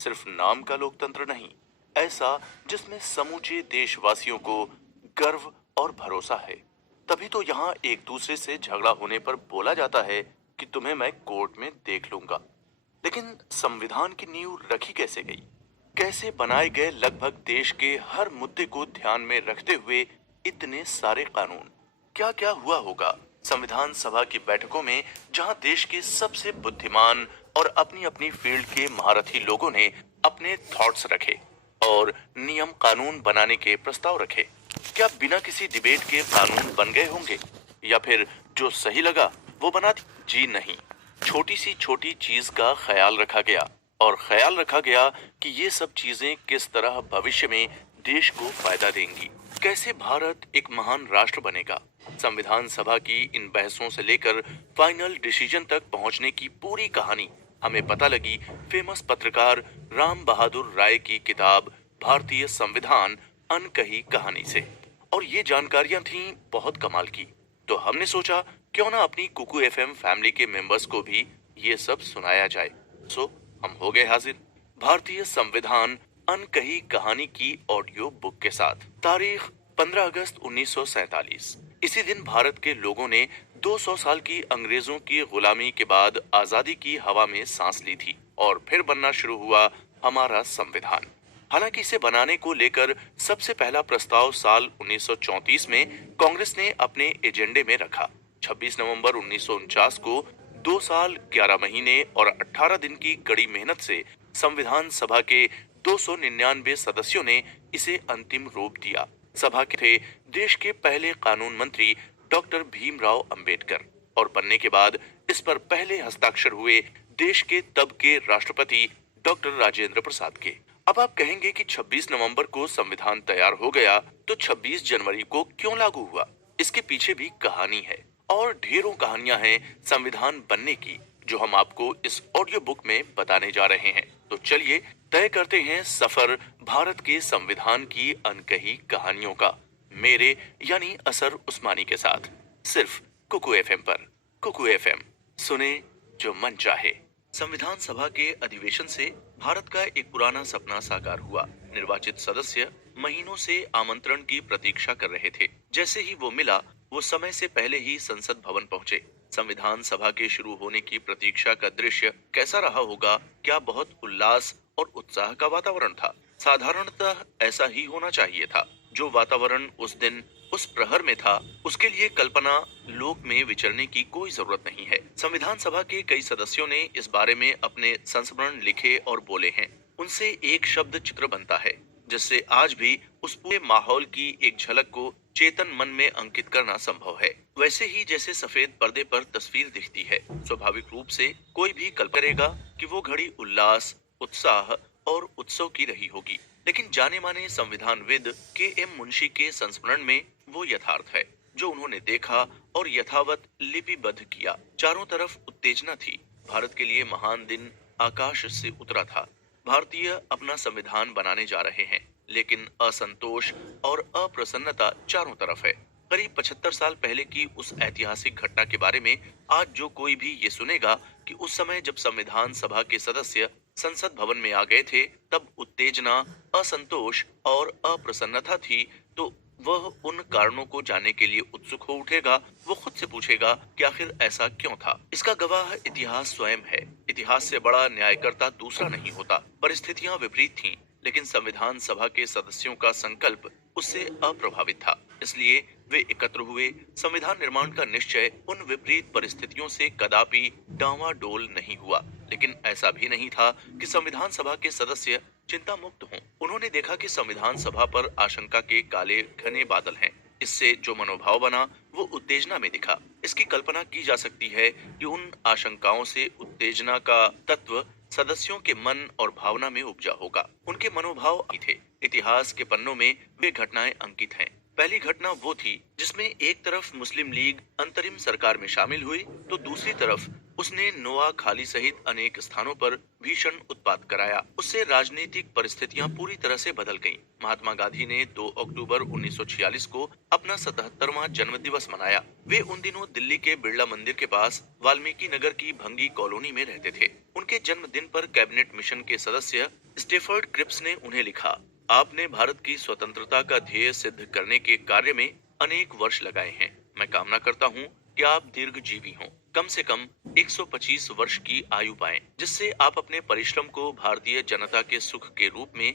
सिर्फ नाम का लोकतंत्र नहीं, ऐसा जिसमें समूचे देशवासियों को गर्व और भरोसा है। तभी तो यहाँ एक दूसरे से झगड़ा होने पर बोला जाता है कि तुम्हें मैं कोर्ट में देख लूंगा। लेकिन संविधान की नींव रखी कैसे गई? कैसे बनाए गए लगभग देश के हर मुद्दे को ध्यान में रखते हुए इतने सारे कानून? क्या क्या हुआ होगा संविधान सभा की बैठकों में, जहां देश के सबसे बुद्धिमान और अपनी अपनी फील्ड के महारथी लोगों ने अपने थॉट्स रखे और नियम कानून बनाने के प्रस्ताव रखे? क्या बिना किसी डिबेट के कानून बन गए होंगे, या फिर जो सही लगा वो बना दी? जी नहीं, छोटी सी छोटी चीज का ख्याल रखा गया, और ख्याल रखा गया कि ये सब चीजें किस तरह भविष्य में देश को फायदा देंगी, कैसे भारत एक महान राष्ट्र बनेगा। संविधान सभा की इन बहसों से लेकर फाइनल डिसीजन तक पहुंचने की पूरी कहानी हमें पता लगी फेमस पत्रकार राम बहादुर राय की किताब भारतीय संविधान अनकही कहानी से। और ये जानकारियां थीं बहुत कमाल की, तो हमने सोचा क्यों ना अपनी कुकू एफएम फैमिली के मेंबर्स को भी ये सब सुनाया जाए। सो हम हो गए हाजिर भारतीय संविधान अनकही कहानी की ऑडियो बुक के साथ। तारीख 15 अगस्त 1947। इसी दिन भारत के लोगों ने 200 साल की अंग्रेजों की गुलामी के बाद आजादी की हवा में सांस ली थी, और फिर बनना शुरू हुआ हमारा संविधान। हालांकि इसे बनाने को लेकर सबसे पहला प्रस्ताव साल 1934 में कांग्रेस ने अपने एजेंडे में रखा। 26 नवंबर 1949 को 2 साल 11 महीने और 18 दिन की कड़ी मेहनत से संविधान सभा के 299 सदस्यों ने इसे अंतिम रूप दिया। सभा के थे देश के पहले कानून मंत्री डॉक्टर भीमराव अंबेडकर, और बनने के बाद इस पर पहले हस्ताक्षर हुए देश के तब के राष्ट्रपति डॉक्टर राजेंद्र प्रसाद के। अब आप कहेंगे कि 26 नवंबर को संविधान तैयार हो गया, तो 26 जनवरी को क्यों लागू हुआ? इसके पीछे भी कहानी है, और ढेरों कहानियां हैं संविधान बनने की, जो हम आपको इस ऑडियो बुक में बताने जा रहे हैं। तो चलिए तय करते हैं सफर भारत के संविधान की अनकही कहानियों का, मेरे यानी असर उस्मानी के साथ, सिर्फ कुकू एफएम पर। कुकू एफएम, सुने जो मन चाहे। संविधान सभा के अधिवेशन से भारत का एक पुराना सपना साकार हुआ। निर्वाचित सदस्य महीनों से आमंत्रण की प्रतीक्षा कर रहे थे। जैसे ही वो मिला, वो समय से पहले ही संसद भवन पहुंचे। संविधान सभा के शुरू होने की प्रतीक्षा का दृश्य कैसा रहा होगा? क्या बहुत उल्लास और उत्साह का वातावरण था? साधारणतः ऐसा ही होना चाहिए था। जो वातावरण उस दिन उस प्रहर में था, उसके लिए कल्पना लोक में विचरने की कोई जरूरत नहीं है। संविधान सभा के कई सदस्यों ने इस बारे में अपने संस्मरण लिखे और बोले हैं। उनसे एक शब्द चित्र बनता है, जिससे आज भी उस पूरे माहौल की एक झलक को चेतन मन में अंकित करना संभव है। वैसे ही जैसे सफेद पर्दे पर तस्वीर दिखती है, स्वाभाविक रूप से कोई भी कल्पना करेगा कि वो घड़ी उल्लास, उत्साह और उत्सव की रही होगी। लेकिन जाने माने संविधानविद के एम मुंशी के संस्मरण में वो यथार्थ है जो उन्होंने देखा और यथावत लिपिबद्ध किया। चारों तरफ उत्तेजना थी। भारत के लिए महान दिन आकाश से उतरा था। भारतीय अपना संविधान बनाने जा रहे हैं, लेकिन असंतोष और अप्रसन्नता चारों तरफ है। करीब 75 साल पहले की उस ऐतिहासिक घटना के बारे में आज जो कोई भी ये सुनेगा कि उस समय जब संविधान सभा के सदस्य संसद भवन में आ गए थे, तब उत्तेजना, असंतोष और अप्रसन्नता थी, तो वह उन कारणों को जानने के लिए उत्सुक हो उठेगा। वो खुद से पूछेगा कि आखिर ऐसा क्यों था। इसका गवाह इतिहास स्वयं है। इतिहास से बड़ा न्यायकर्ता दूसरा नहीं होता। परिस्थितियां विपरीत थीं, लेकिन संविधान सभा के सदस्यों का संकल्प उससे अप्रभावित था। इसलिए वे एकत्र हुए। संविधान निर्माण का निश्चय उन विपरीत परिस्थितियों से कदापि डांवाडोल नहीं हुआ। लेकिन ऐसा भी नहीं था कि संविधान सभा के सदस्य चिंता मुक्त हों। उन्होंने देखा कि संविधान सभा पर आशंका के काले घने बादल हैं। इससे जो मनोभाव बना वो उत्तेजना में दिखा। इसकी कल्पना की जा सकती है कि उन आशंकाओं से उत्तेजना का तत्व सदस्यों के मन और भावना में उपजा होगा। उनके मनोभाव थे। इतिहास के पन्नों में वे घटनाएं अंकित हैं। पहली घटना वो थी जिसमें एक तरफ मुस्लिम लीग अंतरिम सरकार में शामिल हुई, तो दूसरी तरफ उसने नोआ खाली सहित अनेक स्थानों पर भीषण उत्पात कराया। उससे राजनीतिक परिस्थितियां पूरी तरह से बदल गईं। महात्मा गांधी ने 2 अक्टूबर 1946 को अपना 77वां जन्म दिवस मनाया। वे उन दिनों दिल्ली के बिरला मंदिर के पास वाल्मीकि नगर की भंगी कॉलोनी में रहते थे। उनके जन्मदिन पर कैबिनेट मिशन के सदस्य स्टेफर्ड क्रिप्स ने उन्हें लिखा, आपने भारत की स्वतंत्रता का ध्येय सिद्ध करने के कार्य में अनेक वर्ष लगाए हैं। मैं कामना करता हूँ कि आप दीर्घजीवी हों, कम से कम 125 वर्ष की आयु पाएं, जिससे आप अपने परिश्रम को भारतीय जनता के सुख के रूप में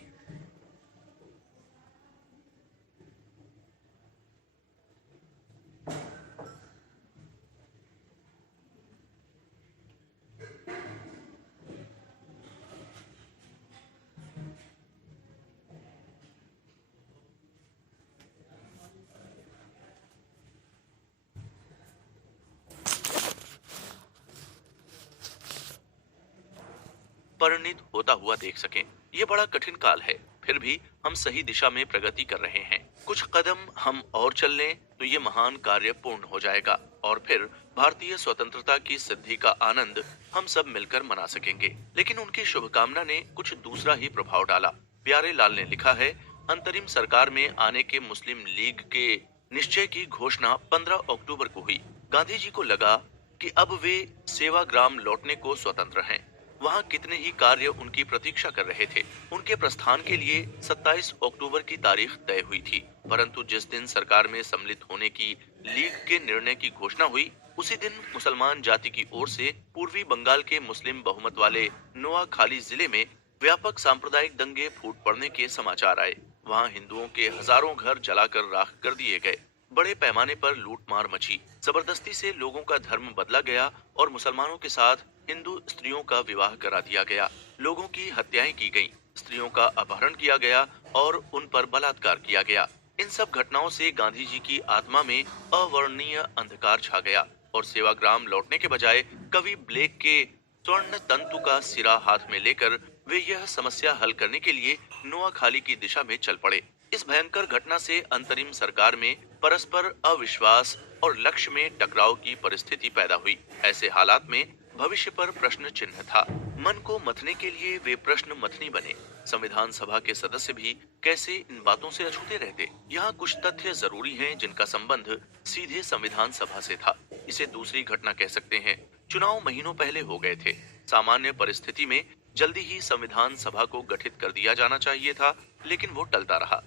परिणित होता हुआ देख सकें। ये बड़ा कठिन काल है, फिर भी हम सही दिशा में प्रगति कर रहे हैं। कुछ कदम हम और चल लें तो ये महान कार्य पूर्ण हो जाएगा और फिर भारतीय स्वतंत्रता की सिद्धि का आनंद हम सब मिलकर मना सकेंगे। लेकिन उनकी शुभकामना ने कुछ दूसरा ही प्रभाव डाला। प्यारे लाल ने लिखा है, अंतरिम सरकार में आने के मुस्लिम लीग के निश्चय की घोषणा 15 अक्टूबर को हुई। गांधी जी को लगा कि अब वे सेवाग्राम लौटने को स्वतंत्र हैं। वहाँ कितने ही कार्य उनकी प्रतीक्षा कर रहे थे। उनके प्रस्थान के लिए 27 अक्टूबर की तारीख तय हुई थी, परंतु जिस दिन सरकार में सम्मिलित होने की लीग के निर्णय की घोषणा हुई, उसी दिन मुसलमान जाति की ओर से पूर्वी बंगाल के मुस्लिम बहुमत वाले नोआखाली जिले में व्यापक सांप्रदायिक दंगे फूट पड़ने के समाचार आए। वहाँ हिंदुओं के हजारों घर जलाकर राख कर दिए गए। बड़े पैमाने पर लूटमार मची। जबरदस्ती से लोगों का धर्म बदला गया और मुसलमानों के साथ हिंदू स्त्रियों का विवाह करा दिया गया। लोगों की हत्याएं की गईं, स्त्रियों का अपहरण किया गया और उन पर बलात्कार किया गया। इन सब घटनाओं से गांधी जी की आत्मा में अवर्णनीय अंधकार छा गया और सेवाग्राम लौटने के बजाय कवि ब्लेक के स्वर्ण तंतु का सिरा हाथ में लेकर वे यह समस्या हल करने के लिए नोआखाली की दिशा में चल पड़े। इस भयंकर घटना से अंतरिम सरकार में परस्पर अविश्वास और लक्ष्य में टकराव की परिस्थिति पैदा हुई। ऐसे हालात में भविष्य पर प्रश्न चिन्ह था। मन को मथने के लिए वे प्रश्न मथनी बने। संविधान सभा के सदस्य भी कैसे इन बातों से अछूते रहते। यहाँ कुछ तथ्य जरूरी हैं जिनका संबंध सीधे संविधान सभा से था। इसे दूसरी घटना कह सकते हैं। चुनाव महीनों पहले हो गए थे। सामान्य परिस्थिति में जल्दी ही संविधान सभा को गठित कर दिया जाना चाहिए था, लेकिन वो टलता रहा।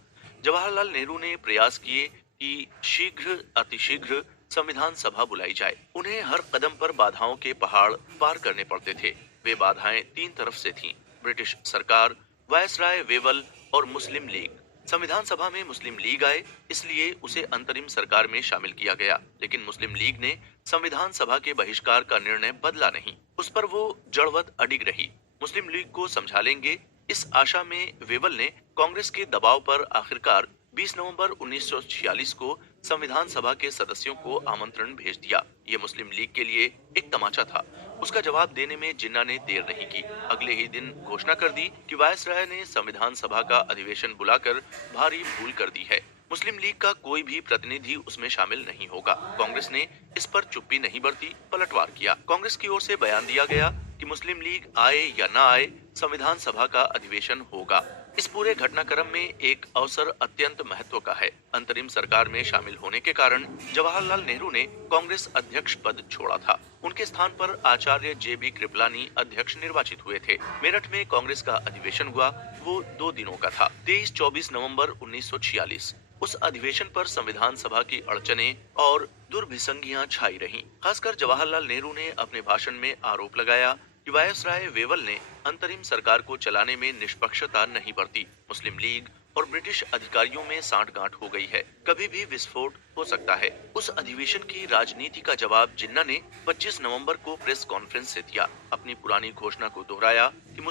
जवाहरलाल नेहरू ने प्रयास किए कि शीघ्र अतिशीघ्र संविधान सभा बुलाई जाए। उन्हें हर कदम पर बाधाओं के पहाड़ पार करने पड़ते थे। वे बाधाएं तीन तरफ से थीं, ब्रिटिश सरकार, वायसराय वेवल और मुस्लिम लीग। संविधान सभा में मुस्लिम लीग आए, इसलिए उसे अंतरिम सरकार में शामिल किया गया। लेकिन मुस्लिम लीग ने संविधान सभा के बहिष्कार का निर्णय बदला नहीं। उस पर वो जड़वत अडिग रही। मुस्लिम लीग को समझा लेंगे, इस आशा में वेवल ने कांग्रेस के दबाव पर आखिरकार 20 नवंबर 1946 को संविधान सभा के सदस्यों को आमंत्रण भेज दिया। ये मुस्लिम लीग के लिए एक तमाचा था। उसका जवाब देने में जिन्ना ने देर नहीं की। अगले ही दिन घोषणा कर दी कि वायसराय ने संविधान सभा का अधिवेशन बुलाकर भारी भूल कर दी है। मुस्लिम लीग का कोई भी प्रतिनिधि उसमें शामिल नहीं होगा। कांग्रेस ने इस पर चुप्पी नहीं बरती, पलटवार किया। कांग्रेस की ओर से बयान दिया गया कि मुस्लिम लीग आए या ना आए, संविधान सभा का अधिवेशन होगा। इस पूरे घटनाक्रम में एक अवसर अत्यंत महत्व का है। अंतरिम सरकार में शामिल होने के कारण जवाहरलाल नेहरू ने कांग्रेस अध्यक्ष पद छोड़ा था। उनके स्थान पर आचार्य जे.बी. कृपलानी अध्यक्ष निर्वाचित हुए थे। मेरठ में कांग्रेस का अधिवेशन हुआ। वो 2 दिनों का था, 23-24 नवंबर 1946। उस अधिवेशन पर संविधान सभा की अड़चने और दुर्भिसंधियां छाई रहीं। खासकर जवाहरलाल नेहरू ने अपने भाषण में आरोप लगाया कि वायसराय वेवल ने अंतरिम सरकार को चलाने में निष्पक्षता नहीं बरती। मुस्लिम लीग और ब्रिटिश अधिकारियों में सांठगांठ हो गई है, कभी भी विस्फोट हो सकता है। उस अधिवेशन की राजनीति का जवाब जिन्ना ने 25 नवंबर को प्रेस कॉन्फ्रेंस से दिया। अपनी पुरानी घोषणा को दोहराया कि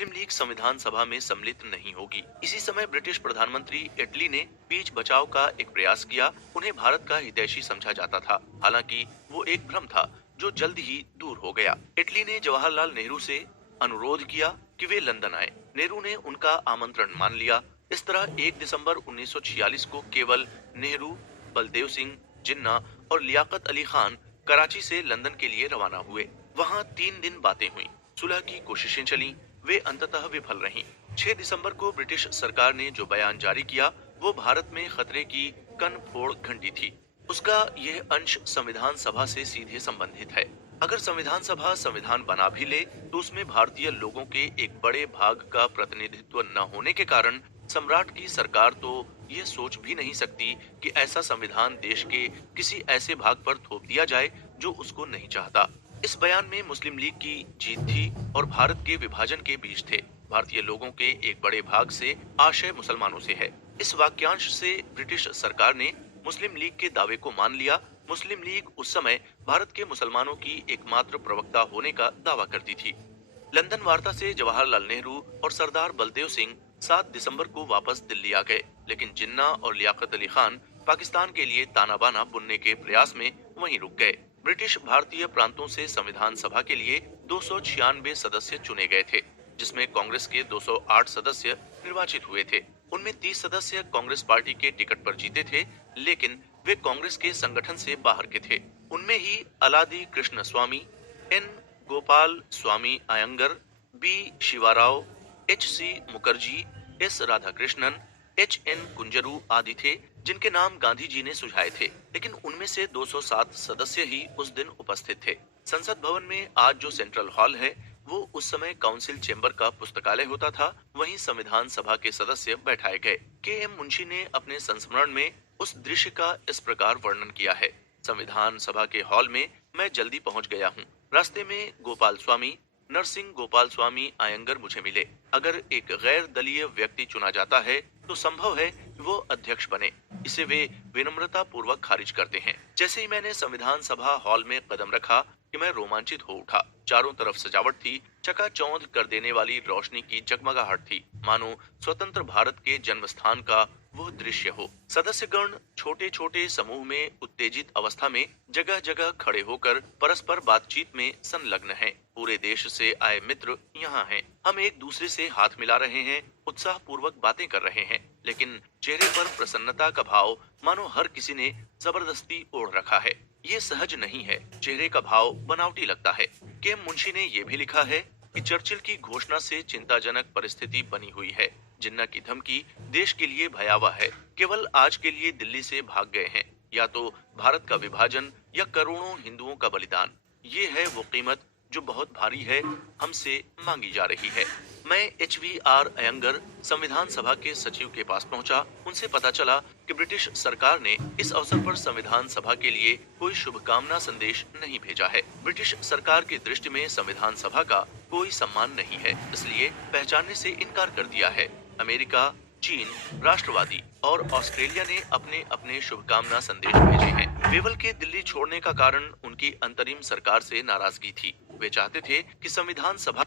मुस्लिम लीग संविधान सभा में सम्मिलित नहीं होगी। इसी समय ब्रिटिश प्रधानमंत्री इटली ने बीच बचाव का एक प्रयास किया। उन्हें भारत का हितैषी समझा जाता था, हालांकि वो एक भ्रम था जो जल्द ही दूर हो गया। इटली ने जवाहरलाल नेहरू से अनुरोध किया कि वे लंदन आए। नेहरू ने उनका आमंत्रण मान लिया। इस तरह 1 दिसंबर 1946 को केवल नेहरू, बलदेव सिंह, जिन्ना और लियाकत अली खान कराची से लंदन के लिए रवाना हुए। वहाँ 3 दिन बातें हुई, सुलह की कोशिशें चली, वे अंततः विफल रहीं। 6 दिसंबर को ब्रिटिश सरकार ने जो बयान जारी किया वो भारत में खतरे की कन फोड़ घंटी थी। उसका यह अंश संविधान सभा से सीधे संबंधित है। अगर संविधान सभा संविधान बना भी ले तो उसमें भारतीय लोगों के एक बड़े भाग का प्रतिनिधित्व न होने के कारण सम्राट की सरकार तो ये सोच भी नहीं सकती कि ऐसा संविधान देश के किसी ऐसे भाग पर थोप दिया जाए जो उसको नहीं चाहता। इस बयान में मुस्लिम लीग की जीत थी और भारत के विभाजन के बीज थे। भारतीय लोगों के एक बड़े भाग से आशय मुसलमानों से है। इस वाक्यांश से ब्रिटिश सरकार ने मुस्लिम लीग के दावे को मान लिया। मुस्लिम लीग उस समय भारत के मुसलमानों की एकमात्र प्रवक्ता होने का दावा करती थी। लंदन वार्ता से जवाहरलाल नेहरू और सरदार बलदेव सिंह 7 दिसंबर को वापस दिल्ली आ गए, लेकिन जिन्ना और लियाकत अली खान पाकिस्तान के लिए ताना बाना बुनने के प्रयास में वहीं रुक गए। ब्रिटिश भारतीय प्रांतों से संविधान सभा के लिए 296 सदस्य चुने गए थे, जिसमें कांग्रेस के 208 सदस्य निर्वाचित हुए थे। उनमें 30 सदस्य कांग्रेस पार्टी के टिकट पर जीते थे, लेकिन वे कांग्रेस के संगठन से बाहर के थे। उनमें ही Alladi Krishnaswami, N Gopalaswami Ayyangar, B Shiva Rao, H C Mukherjee, S Radhakrishnan, H N Kunzru आदि थे, जिनके नाम गांधी जी ने सुझाए थे। लेकिन उनमें से 207 सदस्य ही उस दिन उपस्थित थे। संसद भवन में आज जो सेंट्रल हॉल है वो उस समय काउंसिल चेंबर का पुस्तकालय होता था। वहीं संविधान सभा के सदस्य बैठाए गए। के एम मुंशी ने अपने संस्मरण में उस दृश्य का इस प्रकार वर्णन किया है। संविधान सभा के हॉल में मैं जल्दी पहुंच गया हूँ। रास्ते में गोपाल स्वामी, नरसिंह गोपाल स्वामी अयंगर मुझे मिले। अगर एक गैर दलीय व्यक्ति चुना जाता है तो संभव है वो अध्यक्ष बने। इसे वे विनम्रता पूर्वक खारिज करते हैं। जैसे ही मैंने संविधान सभा हॉल में कदम रखा कि मैं रोमांचित हो उठा। चारों तरफ सजावट थी, चकाचौंध कर देने वाली रोशनी की जगमगाहट थी, मानो स्वतंत्र भारत के जन्म स्थान का वो दृश्य हो। सदस्यगण छोटे छोटे समूह में उत्तेजित अवस्था में जगह जगह खड़े होकर परस्पर बातचीत में संलग्न हैं। पूरे देश से आए मित्र यहाँ हैं। हम एक दूसरे से हाथ मिला रहे हैं, उत्साह पूर्वक बातें कर रहे हैं, लेकिन चेहरे पर प्रसन्नता का भाव मानो हर किसी ने जबरदस्ती ओढ़ रखा है। ये सहज नहीं है, चेहरे का भाव बनावटी लगता है। के मुंशी ने यह भी लिखा है कि चर्चिल की घोषणा से चिंताजनक परिस्थिति बनी हुई है। जिन्ना की धमकी देश के लिए भयावह है। केवल आज के लिए दिल्ली से भाग गए हैं, या तो भारत का विभाजन या करोड़ों हिंदुओं का बलिदान। ये है वो कीमत जो बहुत भारी है, हमसे मांगी जा रही है। मैं HVR अयंगर संविधान सभा के सचिव के पास पहुंचा। उनसे पता चला कि ब्रिटिश सरकार ने इस अवसर पर संविधान सभा के लिए कोई शुभकामना संदेश नहीं भेजा है। ब्रिटिश सरकार की दृष्टि में संविधान सभा का कोई सम्मान नहीं है, इसलिए पहचानने से इनकार कर दिया है। अमेरिका, चीन, राष्ट्रवादी और ऑस्ट्रेलिया ने अपने अपने शुभकामना संदेश भेजे हैं। वेवल के दिल्ली छोड़ने का कारण उनकी अंतरिम सरकार से नाराजगी थी। वे चाहते थे कि संविधान सभा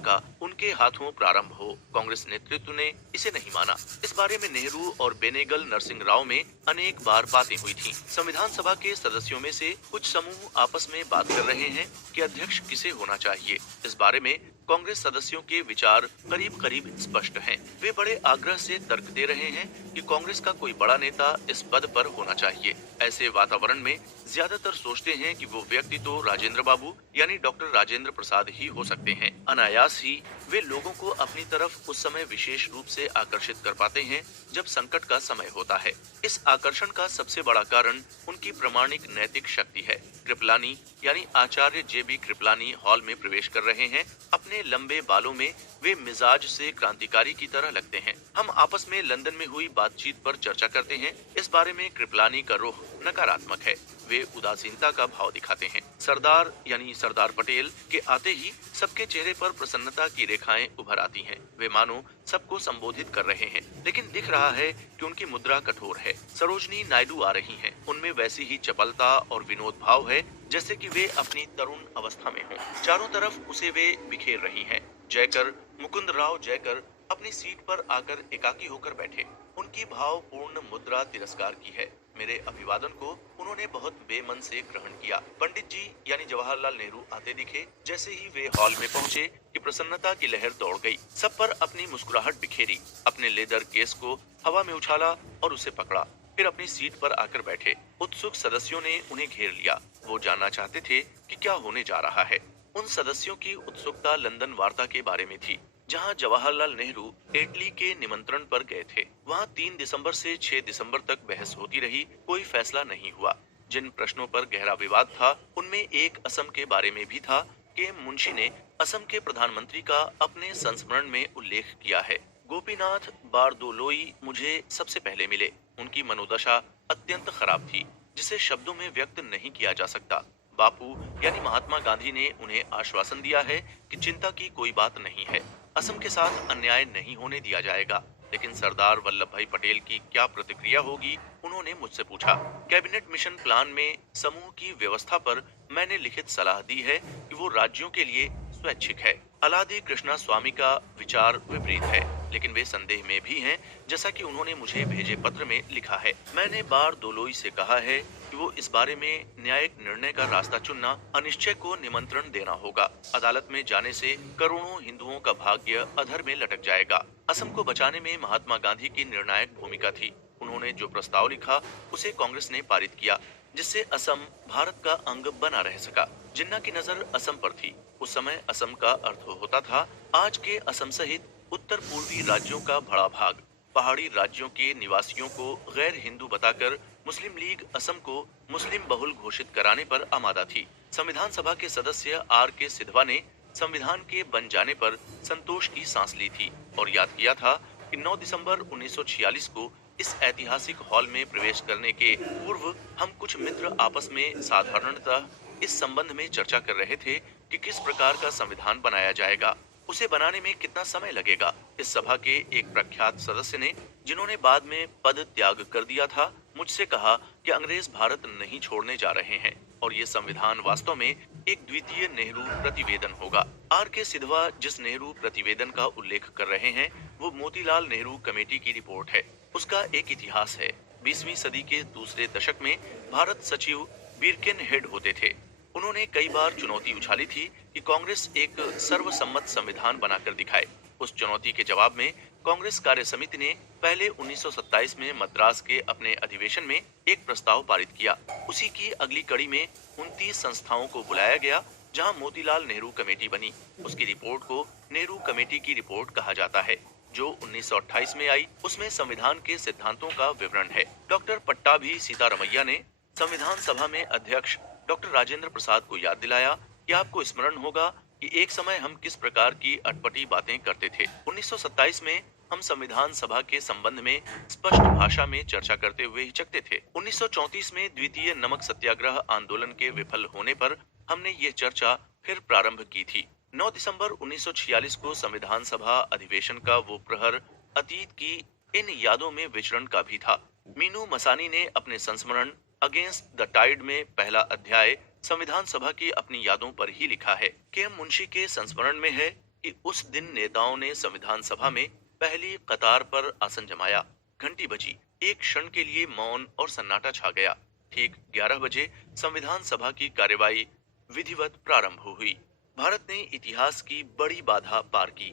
का उनके हाथों प्रारंभ हो। कांग्रेस नेतृत्व ने इसे नहीं माना। इस बारे में नेहरू और बेनेगल नरसिंह राव में अनेक बार बातें हुई थीं। संविधान सभा के सदस्यों में से कुछ समूह आपस में बात कर रहे हैं कि अध्यक्ष किसे होना चाहिए। इस बारे में कांग्रेस सदस्यों के विचार करीब करीब स्पष्ट हैं। वे बड़े आग्रह से तर्क दे रहे हैं कि कांग्रेस का कोई बड़ा नेता इस पद पर होना चाहिए। ऐसे वातावरण में ज्यादातर सोचते हैं कि वो व्यक्ति तो राजेंद्र बाबू यानी डॉक्टर राजेंद्र प्रसाद ही हो सकते हैं। अनायास ही वे लोगों को अपनी तरफ उस समय विशेष रूप से आकर्षित कर पाते हैं जब संकट का समय होता है। इस आकर्षण का सबसे बड़ा कारण उनकी प्रामाणिक नैतिक शक्ति है। कृपलानी यानी आचार्य जेबी कृपलानी हॉल में प्रवेश कर रहे हैं। अपने लंबे बालों में वे मिजाज से क्रांतिकारी की तरह लगते हैं। हम आपस में लंदन में हुई बातचीत पर चर्चा करते हैं। इस बारे में कृपलानी का रुख नकारात्मक है। वे उदासीनता का भाव दिखाते हैं। सरदार यानी सरदार पटेल के आते ही सबके चेहरे पर प्रसन्नता की रेखाएं उभर आती हैं। वे मानो सबको संबोधित कर रहे हैं, लेकिन दिख रहा है कि उनकी मुद्रा कठोर है। सरोजनी नायडू आ रही हैं। उनमें वैसी ही चपलता और विनोद भाव है जैसे कि वे अपनी तरुण अवस्था में हों। चारों तरफ उसे वे बिखेर रही हैं। जयकर मुकुंद राव जयकर अपनी सीट पर आकर एकाकी होकर बैठे। उनकी भावपूर्ण मुद्रा तिरस्कार की है। मेरे अभिवादन को उन्होंने बहुत बेमन से ग्रहण किया। पंडित जी यानी जवाहरलाल नेहरू आते दिखे। जैसे ही वे हॉल में पहुंचे कि प्रसन्नता की लहर दौड़ गई। सब पर अपनी मुस्कुराहट बिखेरी। अपने लेदर केस को हवा में उछाला और उसे पकड़ा। फिर अपनी सीट पर आकर बैठे। उत्सुक सदस्यों ने उन्हें घेर लिया। वो जानना चाहते थे कि क्या होने जा रहा है। उन सदस्यों की उत्सुकता लंदन वार्ता के बारे में थी, जहां जवाहरलाल नेहरू इटली के निमंत्रण पर गए थे। वहां 3 दिसंबर से 6 दिसंबर तक बहस होती रही। कोई फैसला नहीं हुआ। जिन प्रश्नों पर गहरा विवाद था उनमें एक असम के बारे में भी था कि मुंशी ने असम के प्रधानमंत्री का अपने संस्मरण में उल्लेख किया है। गोपीनाथ बारदोलोई मुझे सबसे पहले मिले। उनकी मनोदशा अत्यंत खराब थी, जिसे शब्दों में व्यक्त नहीं किया जा सकता। बापू यानी महात्मा गांधी ने उन्हें आश्वासन दिया है कि चिंता की कोई बात नहीं है, असम के साथ अन्याय नहीं होने दिया जाएगा। लेकिन सरदार वल्लभ भाई पटेल की क्या प्रतिक्रिया होगी, उन्होंने मुझसे पूछा। कैबिनेट मिशन प्लान में समूह की व्यवस्था पर मैंने लिखित सलाह दी है कि वो राज्यों के लिए स्वैच्छिक है। अलादी कृष्णा स्वामी का विचार विपरीत है, लेकिन वे संदेह में भी हैं, जैसा कि उन्होंने मुझे भेजे पत्र में लिखा है। मैंने बारदोलोई से कहा है कि वो इस बारे में न्यायिक निर्णय का रास्ता चुनना, अनिश्चय को निमंत्रण देना होगा। अदालत में जाने से करोड़ों हिंदुओं का भाग्य अधर में लटक जाएगा। असम को बचाने में महात्मा गांधी की निर्णायक भूमिका थी। उन्होंने जो प्रस्ताव लिखा उसे कांग्रेस ने पारित किया, जिससे असम भारत का अंग बना रह सका। जिन्ना की नजर असम पर थी। उस समय असम का अर्थ होता था आज के असम सहित उत्तर पूर्वी राज्यों का बड़ा भाग। पहाड़ी राज्यों के निवासियों को गैर हिंदू बताकर मुस्लिम लीग असम को मुस्लिम बहुल घोषित कराने पर आमादा थी। संविधान सभा के सदस्य R.K. सिधवा ने संविधान के बन जाने पर संतोष की सांस ली थी और याद किया था कि 9 दिसंबर 1946 को इस ऐतिहासिक हॉल में प्रवेश करने के पूर्व हम कुछ मित्र आपस में साधारणतः इस संबंध में चर्चा कर रहे थे कि किस प्रकार का संविधान बनाया जाएगा, उसे बनाने में कितना समय लगेगा। इस सभा के एक प्रख्यात सदस्य ने, जिन्होंने बाद में पद त्याग कर दिया था, मुझसे कहा कि अंग्रेज भारत नहीं छोड़ने जा रहे हैं और ये संविधान वास्तव में एक द्वितीय नेहरू प्रतिवेदन होगा। R.K. सिधवा जिस नेहरू प्रतिवेदन का उल्लेख कर रहे हैं वो मोतीलाल नेहरू कमेटी की रिपोर्ट है। उसका एक इतिहास है। 20वीं सदी के दूसरे दशक में भारत सचिव बिरकेन हेड होते थे। उन्होंने कई बार चुनौती उछाली थी कि कांग्रेस एक सर्वसम्मत संविधान बनाकर दिखाए। उस चुनौती के जवाब में कांग्रेस कार्य समिति ने पहले 1927 में मद्रास के अपने अधिवेशन में एक प्रस्ताव पारित किया। उसी की अगली कड़ी में 29 संस्थाओं को बुलाया गया, जहां मोतीलाल नेहरू कमेटी बनी। उसकी रिपोर्ट को नेहरू कमेटी की रिपोर्ट कहा जाता है, जो 1928 में आई। उसमें संविधान के सिद्धांतों का विवरण है। डॉक्टर पट्टाभी सीतारमैया ने संविधान सभा में अध्यक्ष डॉक्टर राजेंद्र प्रसाद को याद दिलाया कि आपको स्मरण होगा कि एक समय हम किस प्रकार की अटपटी बातें करते थे। 1927 में हम संविधान सभा के संबंध में स्पष्ट भाषा में चर्चा करते हुए हिचकते थे। 1934 में द्वितीय नमक सत्याग्रह आंदोलन के विफल होने पर हमने ये चर्चा फिर प्रारंभ की थी। 9 दिसंबर 1946 को संविधान सभा अधिवेशन का वो प्रहर अतीत की इन यादों में विचरण का भी था। मीनू मसानी ने अपने संस्मरण अगेंस्ट द टाइड में पहला अध्याय संविधान सभा की अपनी यादों पर ही लिखा है। के.एम. मुंशी के संस्मरण में है कि उस दिन नेताओं ने संविधान सभा में पहली कतार पर आसन जमाया। घंटी बजी, एक क्षण के लिए मौन और सन्नाटा छा गया। ठीक 11 बजे संविधान सभा की कार्यवाही विधिवत प्रारंभ हुई। भारत ने इतिहास की बड़ी बाधा पार की।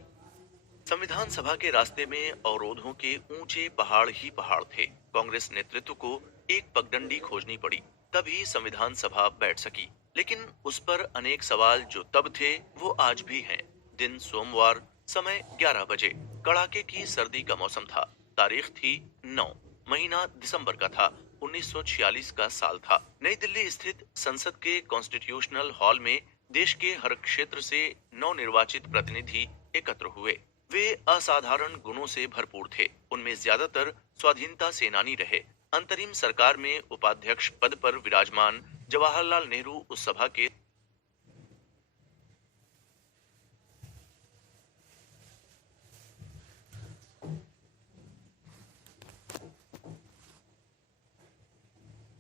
संविधान सभा के रास्ते में अवरोधों के ऊंचे पहाड़ ही पहाड़ थे। कांग्रेस नेतृत्व को एक पगडंडी खोजनी पड़ी, तभी संविधान सभा बैठ सकी। लेकिन उस पर अनेक सवाल जो तब थे वो आज भी हैं। दिन सोमवार, समय 11 बजे। कड़ाके की सर्दी का मौसम था। तारीख थी 9, महीना दिसंबर का था। 1946 का साल था। नई दिल्ली स्थित संसद के कॉन्स्टिट्यूशनल हॉल में देश के हर क्षेत्र से नवनिर्वाचित प्रतिनिधि एकत्र हुए। वे असाधारण गुणों से भरपूर थे। उनमें ज्यादातर स्वाधीनता सेनानी रहे। अंतरिम सरकार में उपाध्यक्ष पद पर विराजमान जवाहरलाल नेहरू उस सभा के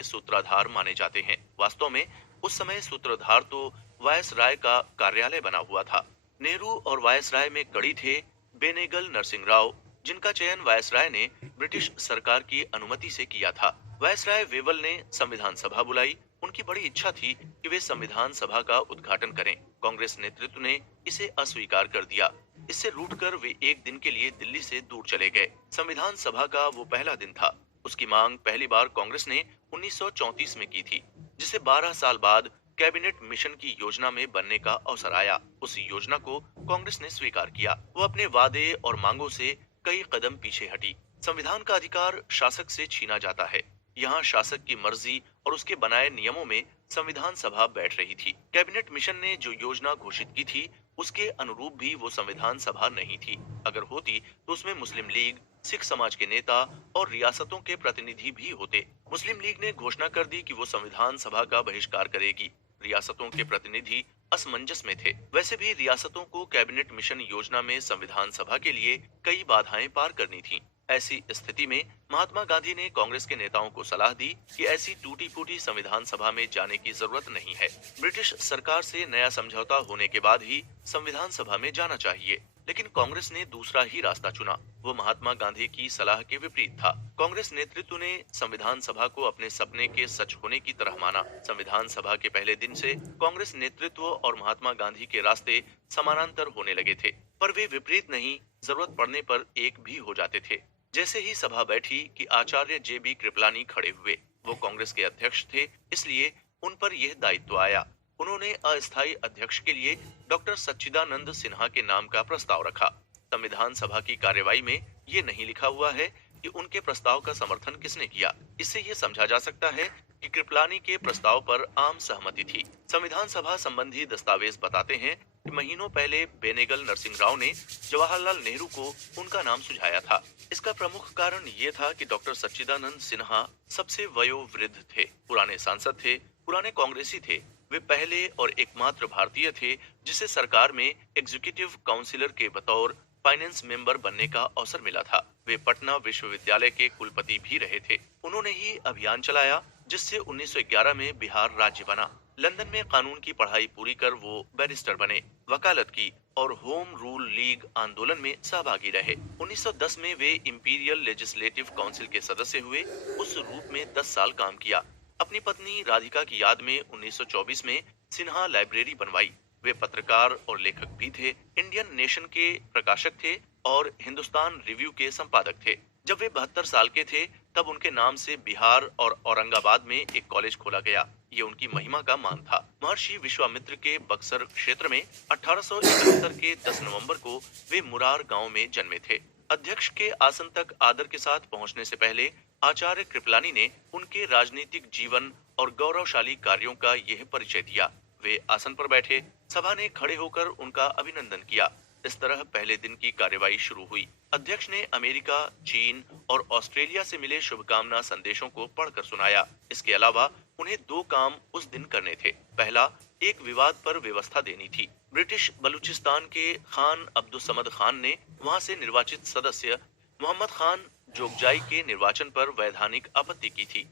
सूत्रधार माने जाते हैं। वास्तव में उस समय सूत्रधार तो वायसराय का कार्यालय बना हुआ था। नेहरू और वायसराय में कड़ी थे बेनेगल नरसिंह राव, जिनका चयन वायसराय ने ब्रिटिश सरकार की अनुमति से किया था। वायसराय वेवल ने संविधान सभा बुलाई। उनकी बड़ी इच्छा थी कि वे संविधान सभा का उद्घाटन करें। कांग्रेस नेतृत्व ने इसे अस्वीकार कर दिया। इससे रूठकर वे एक दिन के लिए दिल्ली से दूर चले गए। संविधान सभा का वो पहला दिन था। उसकी मांग पहली बार कांग्रेस ने 1934 में की थी, जिसे 12 साल बाद कैबिनेट मिशन की योजना में बनने का अवसर आया। उस योजना को कांग्रेस ने स्वीकार किया। वो अपने वादे और मांगों से कई कदम पीछे हटी। संविधान का अधिकार शासक से छीना जाता है। यहाँ शासक की मर्जी और उसके बनाए नियमों में संविधान सभा बैठ रही थी। कैबिनेट मिशन ने जो योजना घोषित की थी, उसके अनुरूप भी वो संविधान सभा नहीं थी। अगर होती तो उसमें मुस्लिम लीग, सिख समाज के नेता और रियासतों के प्रतिनिधि भी होते। मुस्लिम लीग ने घोषणा कर दी कि वो संविधान सभा का बहिष्कार करेगी। रियासतों के प्रतिनिधि असमंजस में थे। वैसे भी रियासतों को कैबिनेट मिशन योजना में संविधान सभा के लिए कई बाधाएं पार करनी थीं। ऐसी स्थिति में महात्मा गांधी ने कांग्रेस के नेताओं को सलाह दी कि ऐसी टूटी फूटी संविधान सभा में जाने की जरूरत नहीं है। ब्रिटिश सरकार से नया समझौता होने के बाद ही संविधान सभा में जाना चाहिए। लेकिन कांग्रेस ने दूसरा ही रास्ता चुना। वो महात्मा गांधी की सलाह के विपरीत था। कांग्रेस नेतृत्व ने संविधान सभा को अपने सपने के सच होने की तरह माना। संविधान सभा के पहले दिन से कांग्रेस नेतृत्व और महात्मा गांधी के रास्ते समानांतर होने लगे थे, पर वे विपरीत नहीं, जरूरत पड़ने पर एक भी हो जाते थे। जैसे ही सभा बैठी कि आचार्य JB कृपलानी खड़े हुए। वो कांग्रेस के अध्यक्ष थे, इसलिए उन पर यह दायित्व आया। उन्होंने अस्थायी अध्यक्ष के लिए डॉक्टर सच्चिदानंद सिन्हा के नाम का प्रस्ताव रखा। संविधान सभा की कार्यवाही में ये नहीं लिखा हुआ है कि उनके प्रस्ताव का समर्थन किसने किया। इससे ये समझा जा सकता है कि कृपलानी के प्रस्ताव पर आम सहमति थी। संविधान सभा संबंधी दस्तावेज बताते हैं कि महीनों पहले बेनेगल नरसिंह राव ने जवाहरलाल नेहरू को उनका नाम सुझाया था। इसका प्रमुख कारण ये था कि डॉक्टर सच्चिदानंद सिन्हा सबसे वयोवृद्ध थे, पुराने सांसद थे, पुराने कांग्रेसी थे। वे पहले और एकमात्र भारतीय थे जिसे सरकार में एग्जीक्यूटिव काउंसिलर के बतौर फाइनेंस मेंबर बनने का अवसर मिला था। वे पटना विश्वविद्यालय के कुलपति भी रहे थे। उन्होंने ही अभियान चलाया जिससे 1911 में बिहार राज्य बना। लंदन में कानून की पढ़ाई पूरी कर वो बैरिस्टर बने, वकालत की और होम रूल लीग आंदोलन में सहभागी रहे। 1910 में वे इंपीरियल लेजिस्लेटिव काउंसिल के सदस्य हुए। उस रूप में 10 साल काम किया। अपनी पत्नी राधिका की याद में 1924 में सिन्हा लाइब्रेरी बनवाई। वे पत्रकार और लेखक भी थे, इंडियन नेशन के प्रकाशक थे और हिंदुस्तान रिव्यू के संपादक थे। जब वे 72 साल के थे तब उनके नाम से बिहार और औरंगाबाद में एक कॉलेज खोला गया। ये उनकी महिमा का मान था। महर्षि विश्वामित्र के बक्सर क्षेत्र में 1871 के 10 नवंबर को वे मुरार गांव में जन्मे थे। अध्यक्ष के आसन तक आदर के साथ पहुंचने से पहले आचार्य कृपलानी ने उनके राजनीतिक जीवन और गौरवशाली कार्यों का यह परिचय दिया। वे आसन पर बैठे, सभा ने खड़े होकर उनका अभिनंदन किया। इस तरह पहले दिन की कार्यवाही शुरू हुई। अध्यक्ष ने अमेरिका, चीन और ऑस्ट्रेलिया से मिले शुभकामना संदेशों को पढ़कर सुनाया। इसके अलावा उन्हें 2 काम उस दिन करने थे। पहला, एक विवाद पर व्यवस्था देनी थी। ब्रिटिश बलूचिस्तान के खान अब्दुल खान ने वहां से निर्वाचित सदस्य मोहम्मद खान जोगजाई के निर्वाचन पर वैधानिक आपत्ति की थी।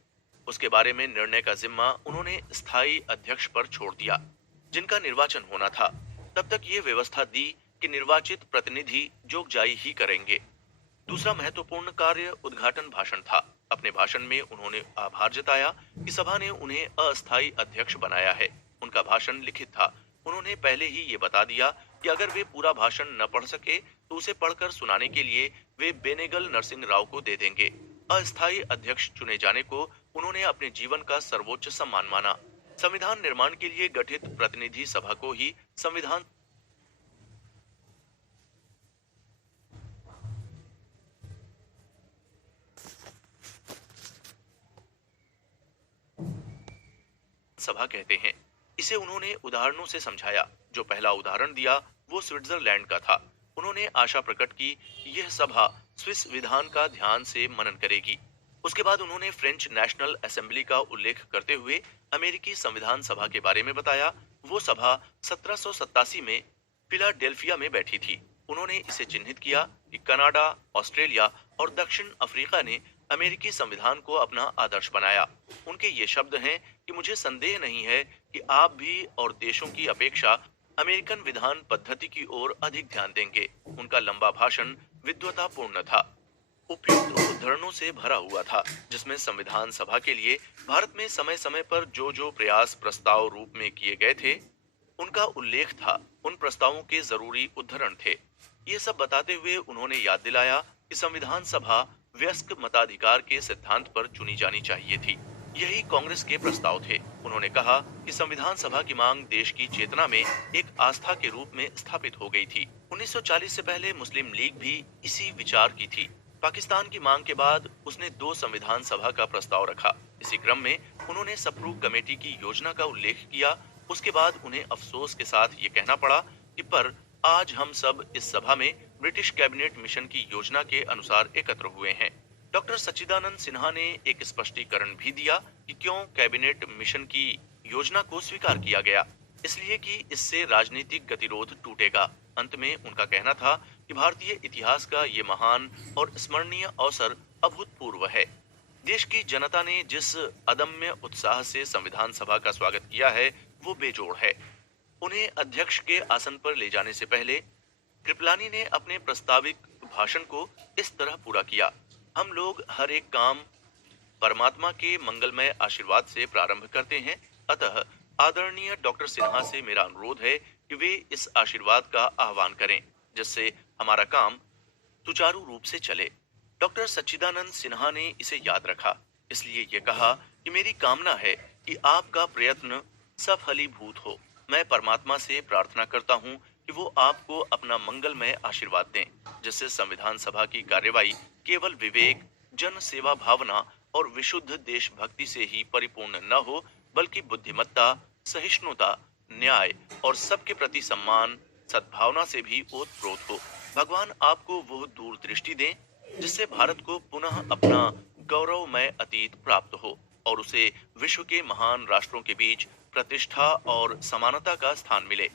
उसके बारे में निर्णय का जिम्मा उन्होंने स्थायी अध्यक्ष पर छोड़ दिया, जिनका निर्वाचन होना था। तब तक ये व्यवस्था दी कि निर्वाचित प्रतिनिधि जोगजाई ही करेंगे। दूसरा महत्वपूर्ण कार्य उद्घाटन भाषण था। अपने भाषण में उन्होंने आभार जताया कि सभा ने उन्हें अस्थायी अध्यक्ष बनाया है। उनका भाषण लिखित था। उन्होंने पहले ही ये बता दिया कि अगर वे पूरा भाषण न पढ़ सके तो उसे पढ़कर सुनाने के लिए वे बेनेगल नरसिंह राव को दे देंगे। अस्थायी अध्यक्ष चुने जाने को उन्होंने अपने जीवन का सर्वोच्च सम्मान माना। संविधान निर्माण के लिए गठित प्रतिनिधि सभा को ही संविधान सभा कहते हैं। इसे उन्होंने उदाहरणों से समझाया। जो पहला उदाहरण दिया वो स्विट्जरलैंड का था। उन्होंने आशा प्रकट की यह सभा स्विस विधान का ध्यान से मनन करेगी। उसके बाद उन्होंने फ्रेंच नेशनल असेंबली का उल्लेख करते हुए अमेरिकी संविधान सभा के बारे में बताया। वो सभा 1787 में फिलाडेल्फिया में बैठी थी। उन्होंने इसे चिन्हित किया कि कनाडा, ऑस्ट्रेलिया और दक्षिण अफ्रीका ने अमेरिकी संविधान को अपना आदर्श बनाया। उनके ये शब्द हैं कि मुझे संदेह नहीं है कि आप भी और देशों की अपेक्षा अमेरिकन विधान पद्धति की ओर अधिक ध्यान देंगे। उनका लंबा भाषण विद्वतापूर्ण था, उपयुक्त उद्धरणों से भरा हुआ था, जिसमें संविधान सभा के लिए भारत में समय समय पर जो प्रयास प्रस्ताव रूप में किए गए थे उनका उल्लेख था। उन प्रस्तावों के जरूरी उद्धरण थे। ये सब बताते हुए उन्होंने याद दिलाया कि संविधान सभा वयस्क मताधिकार के सिद्धांत पर चुनी जानी चाहिए थी। यही कांग्रेस के प्रस्ताव थे। उन्होंने कहा कि संविधान सभा की मांग देश की चेतना में एक आस्था के रूप में स्थापित हो गई थी। 1940 से पहले मुस्लिम लीग भी इसी विचार की थी। पाकिस्तान की मांग के बाद उसने 2 संविधान सभा का प्रस्ताव रखा। इसी क्रम में उन्होंने सप्रू कमेटी की योजना का उल्लेख किया। उसके बाद उन्हें अफसोस के साथ ये कहना पड़ा कि पर आज हम सब इस सभा में ब्रिटिश कैबिनेट मिशन की योजना के अनुसार एकत्र हुए हैं। डॉक्टर सच्चिदानंद सिन्हा ने एक स्पष्टीकरण भी दिया कि क्यों कैबिनेट मिशन की योजना को स्वीकार किया गया। इसलिए कि इससे राजनीतिक गतिरोध टूटेगा। अंत में उनका कहना था कि भारतीय इतिहास का ये महान और स्मरणीय अवसर अभूतपूर्व है। देश की जनता ने जिस अदम्य उत्साह से संविधान सभा का स्वागत किया है वो बेजोड़ है। उन्हें अध्यक्ष के आसन पर ले जाने से पहले कृपलानी ने अपने प्रस्तावित भाषण को इस तरह पूरा किया। हम लोग हर एक काम परमात्मा के मंगलमय आशीर्वाद से प्रारंभ करते हैं। अतः आदरणीय डॉक्टर सिन्हा से मेरा अनुरोध है कि वे इस आशीर्वाद का आह्वान करें जिससे हमारा काम सुचारू रूप से चले। डॉक्टर सच्चिदानंद सिन्हा ने इसे याद रखा, इसलिए ये कहा कि मेरी कामना है कि आपका प्रयत्न सफलीभूत हो। मैं परमात्मा से प्रार्थना करता हूँ कि वो आपको अपना मंगलमय आशीर्वाद दें, जिससे संविधान सभा की कार्यवाही केवल विवेक, जन सेवा भावना और विशुद्ध देशभक्ति से ही परिपूर्ण न हो, बल्कि बुद्धिमत्ता, सहिष्णुता, न्याय और सबके प्रति सम्मान, सद्भावना से भी ओतप्रोत हो। भगवान आपको वो दूरदृष्टि दें जिससे भारत को पुनः अपना गौरवमय अतीत प्राप्त हो और उसे विश्व के महान राष्ट्रों के बीच प्रतिष्ठा और समानता का स्थान मिले।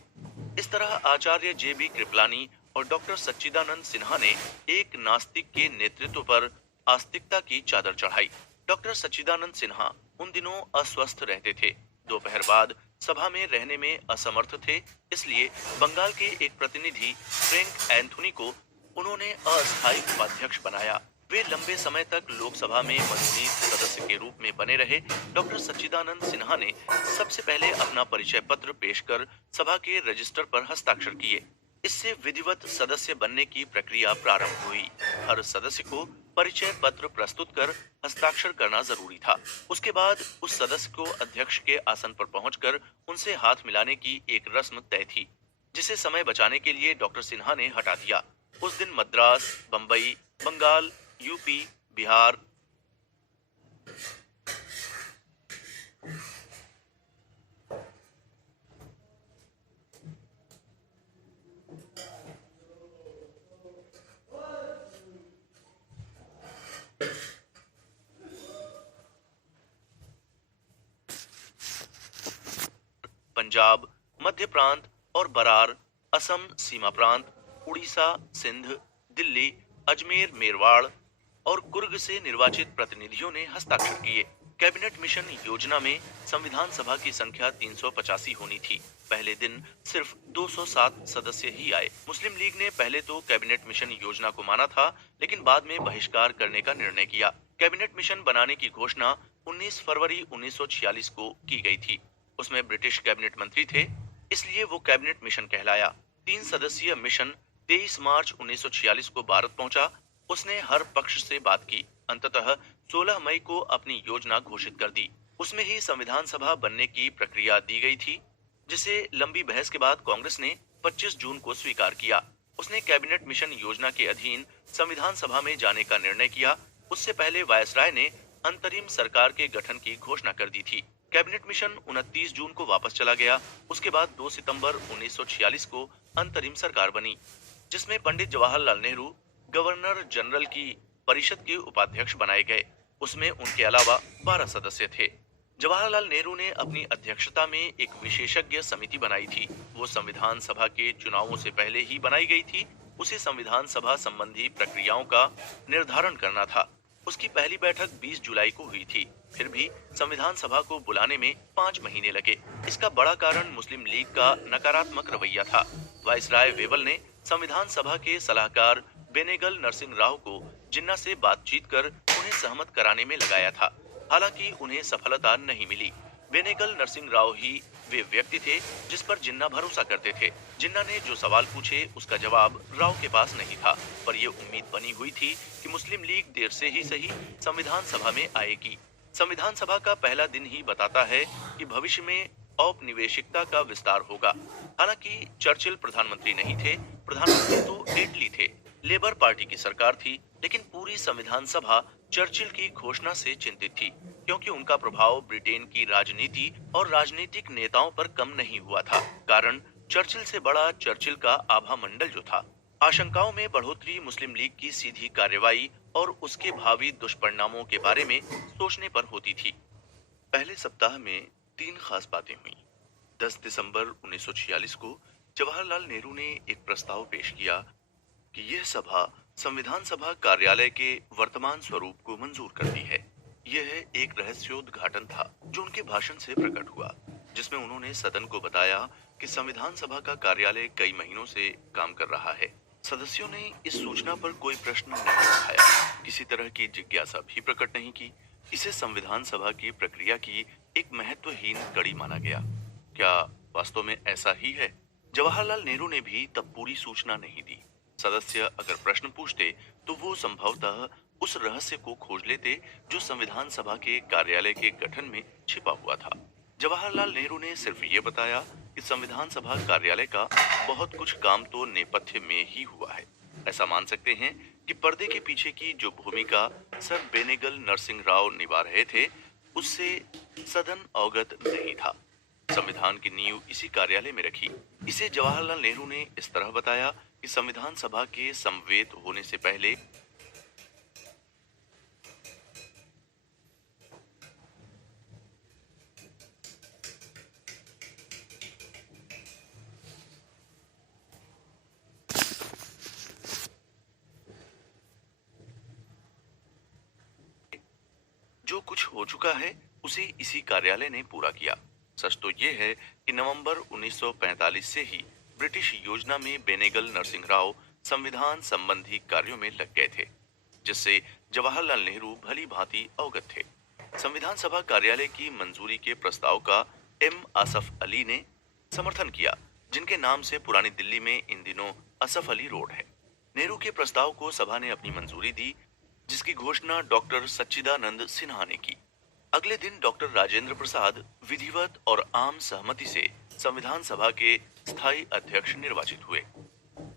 इस तरह आचार्य JB कृपलानी और डॉक्टर सच्चिदानंद सिन्हा ने एक नास्तिक के नेतृत्व पर आस्तिकता की चादर चढ़ाई। डॉक्टर सच्चिदानंद सिन्हा उन दिनों अस्वस्थ रहते थे। दोपहर बाद सभा में रहने में असमर्थ थे, इसलिए बंगाल के एक प्रतिनिधि फ्रैंक एंथोनी को उन्होंने अस्थायी उपाध्यक्ष बनाया। वे लंबे समय तक लोकसभा में मनोनीत सदस्य के रूप में बने रहे। डॉक्टर सच्चिदानंद सिन्हा ने सबसे पहले अपना परिचय पत्र पेश कर सभा के रजिस्टर पर हस्ताक्षर किए। इससे विधिवत सदस्य बनने की प्रक्रिया प्रारंभ हुई। हर सदस्य को परिचय पत्र प्रस्तुत कर हस्ताक्षर करना जरूरी था। उसके बाद उस सदस्य को अध्यक्ष के आसन पर पहुंचकर उनसे हाथ मिलाने की एक रस्म तय थी, जिसे समय बचाने के लिए डॉक्टर सिन्हा ने हटा दिया। उस दिन मद्रास, बंबई, बंगाल, यूपी, बिहार, पंजाब, मध्य प्रांत और बरार, असम सीमा प्रांत, उड़ीसा, सिंध, दिल्ली, अजमेर, मेरवाड़ और कुर्ग से निर्वाचित प्रतिनिधियों ने हस्ताक्षर किए। कैबिनेट मिशन योजना में संविधान सभा की संख्या 385 होनी थी। पहले दिन सिर्फ 207 सदस्य ही आए। मुस्लिम लीग ने पहले तो कैबिनेट मिशन योजना को माना था, लेकिन बाद में बहिष्कार करने का निर्णय किया। कैबिनेट मिशन बनाने की घोषणा 19 फरवरी 1946 को की गई थी। उसमें ब्रिटिश कैबिनेट मंत्री थे, इसलिए वो कैबिनेट मिशन कहलाया। 3 सदस्यीय मिशन 23 मार्च 1946 को भारत पहुंचा। उसने हर पक्ष से बात की। अंततः 16 मई को अपनी योजना घोषित कर दी। उसमें ही संविधान सभा बनने की प्रक्रिया दी गई थी, जिसे लंबी बहस के बाद कांग्रेस ने 25 जून को स्वीकार किया। उसने कैबिनेट मिशन योजना के अधीन संविधान सभा में जाने का निर्णय किया। उससे पहले वायसराय ने अंतरिम सरकार के गठन की घोषणा कर दी थी। कैबिनेट मिशन 29 जून को वापस चला गया। उसके बाद 2 सितंबर 1946 को अंतरिम सरकार बनी, जिसमें पंडित जवाहरलाल नेहरू गवर्नर जनरल की परिषद के उपाध्यक्ष बनाए गए। उसमें उनके अलावा 12 सदस्य थे। जवाहरलाल नेहरू ने अपनी अध्यक्षता में एक विशेषज्ञ समिति बनाई थी। वो संविधान सभा के चुनावों से पहले ही बनाई गई थी। उसे संविधान सभा संबंधी प्रक्रियाओं का निर्धारण करना था। उसकी पहली बैठक 20 जुलाई को हुई थी। फिर भी संविधान सभा को बुलाने में 5 महीने लगे। इसका बड़ा कारण मुस्लिम लीग का नकारात्मक रवैया था। वायसराय वेबल ने संविधान सभा के सलाहकार बेनेगल नरसिंह राव को जिन्ना से बातचीत कर उन्हें सहमत कराने में लगाया था। हालांकि उन्हें सफलता नहीं मिली। बेनेगल नरसिंह राव ही वे व्यक्ति थे जिस पर जिन्ना भरोसा करते थे। जिन्ना ने जो सवाल पूछे उसका जवाब राव के पास नहीं था, पर यह उम्मीद बनी हुई थी कि मुस्लिम लीग देर से ही सही संविधान सभा में आएगी। संविधान सभा का पहला दिन ही बताता है कि भविष्य में औपनिवेशिकता का विस्तार होगा। हालांकि चर्चिल प्रधानमंत्री नहीं थे। प्रधानमंत्री तो एटली थे। लेबर पार्टी की सरकार थी, लेकिन पूरी संविधान सभा चर्चिल की घोषणा से चिंतित थी, क्योंकि उनका प्रभाव ब्रिटेन की राजनीति और राजनीतिक नेताओं पर कम नहीं हुआ था। कारण चर्चिल से बड़ा चर्चिल का आभा मंडल जो था। आशंकाओं में बढ़ोतरी मुस्लिम लीग की सीधी कार्रवाई और उसके भावी दुष्परिणामों के बारे में सोचने पर होती थी। पहले सप्ताह में 3 खास बातें हुई। 10 दिसंबर 1946 को जवाहरलाल नेहरू ने एक प्रस्ताव पेश किया कि यह सभा संविधान सभा कार्यालय के वर्तमान स्वरूप को मंजूर करती है। यह एक रहस्योद्घाटन था जो उनके भाषण से प्रकट हुआ, जिसमें उन्होंने सदन को बताया कि संविधान सभा का कार्यालय कई महीनों से काम कर रहा है। सदस्यों ने इस सूचना पर कोई प्रश्न नहीं उठाया, किसी तरह की जिज्ञासा भी प्रकट नहीं की। इसे संविधान सभा की प्रक्रिया की एक महत्वहीन कड़ी माना गया। क्या वास्तव में ऐसा ही है? जवाहरलाल नेहरू ने भी तब पूरी सूचना नहीं दी। सदस्य अगर प्रश्न पूछते तो वो संभवतः उस रहस्य को खोज लेते जो संविधान सभा के कार्यालय के गठन में छिपा हुआ था। जवाहरलाल नेहरू ने सिर्फ ये बताया कि संविधान सभा कार्यालय का बहुत कुछ काम तो नेपथ्य में ही हुआ है। ऐसा मान सकते हैं कि पर्दे के पीछे की जो भूमिका सर बेनेगल नरसिंह राव निभा रहे थे, उससे सदन अवगत नहीं था। संविधान की नींव इसी कार्यालय में रखी। इसे जवाहरलाल नेहरू ने इस तरह बताया कि संविधान सभा के समवेत होने से पहले जो कुछ हो चुका है उसे इसी कार्यालय ने पूरा किया। सच तो ये है कि नवंबर 1945 से ही ब्रिटिश योजना में बेनेगल नरसिंह राव संविधान संबंधी कार्यों में लग गए थे, जिससे जवाहरलाल नेहरू भली भांति अवगत थे। संविधान सभा कार्यालय की मंजूरी के प्रस्ताव का एम आसफ अली ने समर्थन किया, जिनके नाम से पुरानी दिल्ली में इन दिनों असफ अली रोड है। नेहरू के प्रस्ताव को सभा ने अपनी मंजूरी दी, जिसकी घोषणा डॉक्टर सच्चिदानंद सिन्हा ने की। अगले दिन डॉक्टर राजेंद्र प्रसाद विधिवत और आम सहमति से संविधान सभा के स्थायी अध्यक्ष निर्वाचित हुए।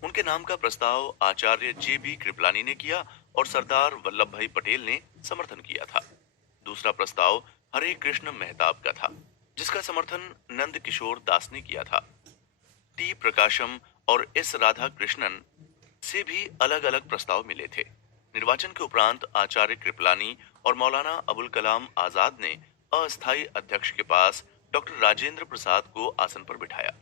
उनके नाम का प्रस्ताव आचार्य जे.बी. कृपलानी ने किया और सरदार वल्लभ भाई पटेल ने समर्थन किया था। दूसरा प्रस्ताव हरे कृष्ण मेहताब का था, जिसका समर्थन नंद किशोर दास ने किया था। टी प्रकाशम और एस राधा कृष्णन से भी अलग अलग प्रस्ताव मिले थे। निर्वाचन के उपरांत आचार्य कृपलानी और मौलाना अबुल कलाम आजाद ने अस्थायी अध्यक्ष के पास डॉक्टर राजेंद्र प्रसाद को आसन पर बिठाया।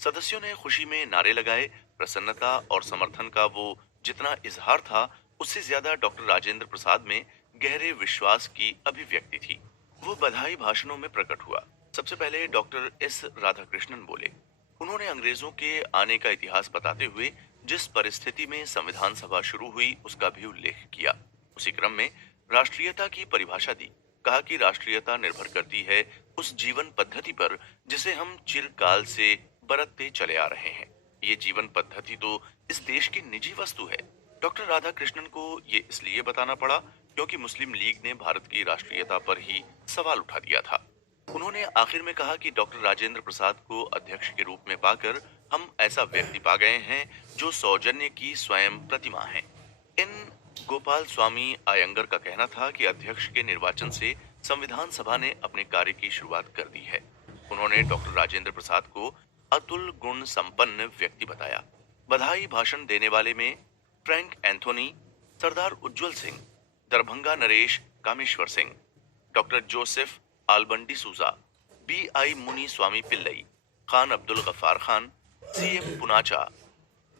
सदस्यों ने खुशी में नारे लगाए। प्रसन्नता और समर्थन का वो जितना इजहार था, उससे ज्यादा डॉक्टर राजेंद्र प्रसाद में गहरे विश्वास की अभिव्यक्ति थी। वो बधाई भाषणों में प्रकट हुआ। सबसे पहले डॉक्टर एस राधाकृष्णन बोले। उन्होंने अंग्रेजों के आने का इतिहास बताते हुए जिस परिस्थिति में संविधान सभा शुरू हुई उसका भी उल्लेख किया। उसी क्रम में राष्ट्रीयता की परिभाषा दी। कहा कि राष्ट्रीयता निर्भर करती है उस जीवन पद्धति पर जिसे हम चिरकाल से बरतते चले आ रहे हैं। ये जीवन पद्धति तो इस देश की निजी वस्तु है। डॉक्टर राधाकृष्णन को ये इसलिए बताना पड़ा क्योंकि मुस्लिम लीग ने भारत की राष्ट्रीयता पर ही सवाल उठा दिया था। उन्होंने आखिर में कहा कि डॉक्टर राजेंद्र प्रसाद को अध्यक्ष के रूप में पाकर हम ऐसा व्यक्ति पा गए हैं जो सौजन्य की स्वयं प्रतिमा है। इन गोपाल स्वामी अयंगर का कहना था कि अध्यक्ष के निर्वाचन से संविधान सभा ने अपने कार्य की शुरुआत कर दी है। उन्होंने डॉक्टर राजेंद्र प्रसाद को अतुल गुण संपन्न व्यक्ति बताया। बधाई भाषण देने वाले में फ्रैंक एंथोनी, सरदार उज्जवल सिंह, दरभंगा नरेश कामेश्वर सिंह, डॉक्टर जोसेफ आलबंडी सूजा, बी.आई. मुनी स्वामी पिल्लई, खान अब्दुल गफ्फार खान, सी.एम. पुनाचा,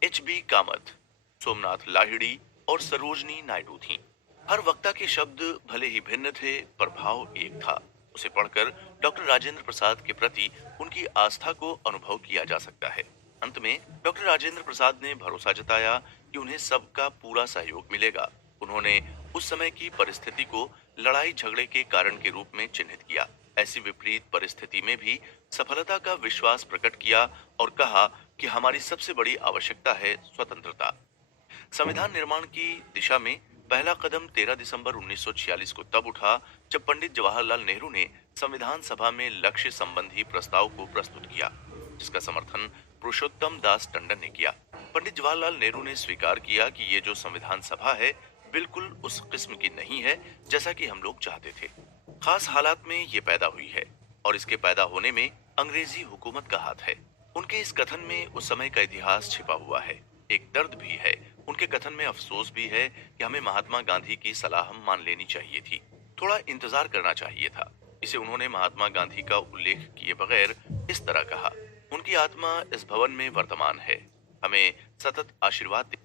एच.बी. कामत, सोमनाथ लाहिड़ी और सरोजनी नायडू थीं। हर वक्ता के शब्द भले ही भिन्न थे पर भाव एक था। उसे पढ़कर डॉक्टर राजेंद्र प्रसाद के प्रति उनकी आस्था को अनुभव किया जा सकता है। अंत में डॉक्टर राजेंद्र प्रसाद ने भरोसा जताया कि उन्हें सबका पूरा सहयोग मिलेगा। उन्होंने उस समय की परिस्थिति को लड़ाई झगड़े के कारण के रूप में चिन्हित किया। ऐसी विपरीत परिस्थिति में भी सफलता का विश्वास प्रकट किया और कहा कि हमारी सबसे बड़ी आवश्यकता है स्वतंत्रता। संविधान निर्माण की दिशा में पहला कदम 13 दिसंबर 1946 को तब उठा जब पंडित जवाहरलाल नेहरू ने संविधान सभा में लक्ष्य संबंधी प्रस्ताव को प्रस्तुत किया, जिसका समर्थन पुरुषोत्तम दास टंडन ने किया। पंडित जवाहरलाल नेहरू ने स्वीकार किया कि ये जो संविधान सभा है बिल्कुल उस किस्म की नहीं है जैसा कि हम लोग चाहते थे। खास हालात में ये पैदा हुई है और इसके पैदा होने में अंग्रेजी हुकूमत का हाथ है। उनके इस कथन में उस समय का इतिहास छिपा हुआ है। एक दर्द भी है, उनके कथन में अफसोस भी है कि हमें महात्मा गांधी की सलाह मान लेनी चाहिए थी, थोड़ा इंतजार करना चाहिए था। इसे उन्होंने महात्मा गांधी का उल्लेख किए बगैर इस तरह कहा, उनकी आत्मा इस भवन में वर्तमान है, हमें सतत आशीर्वाद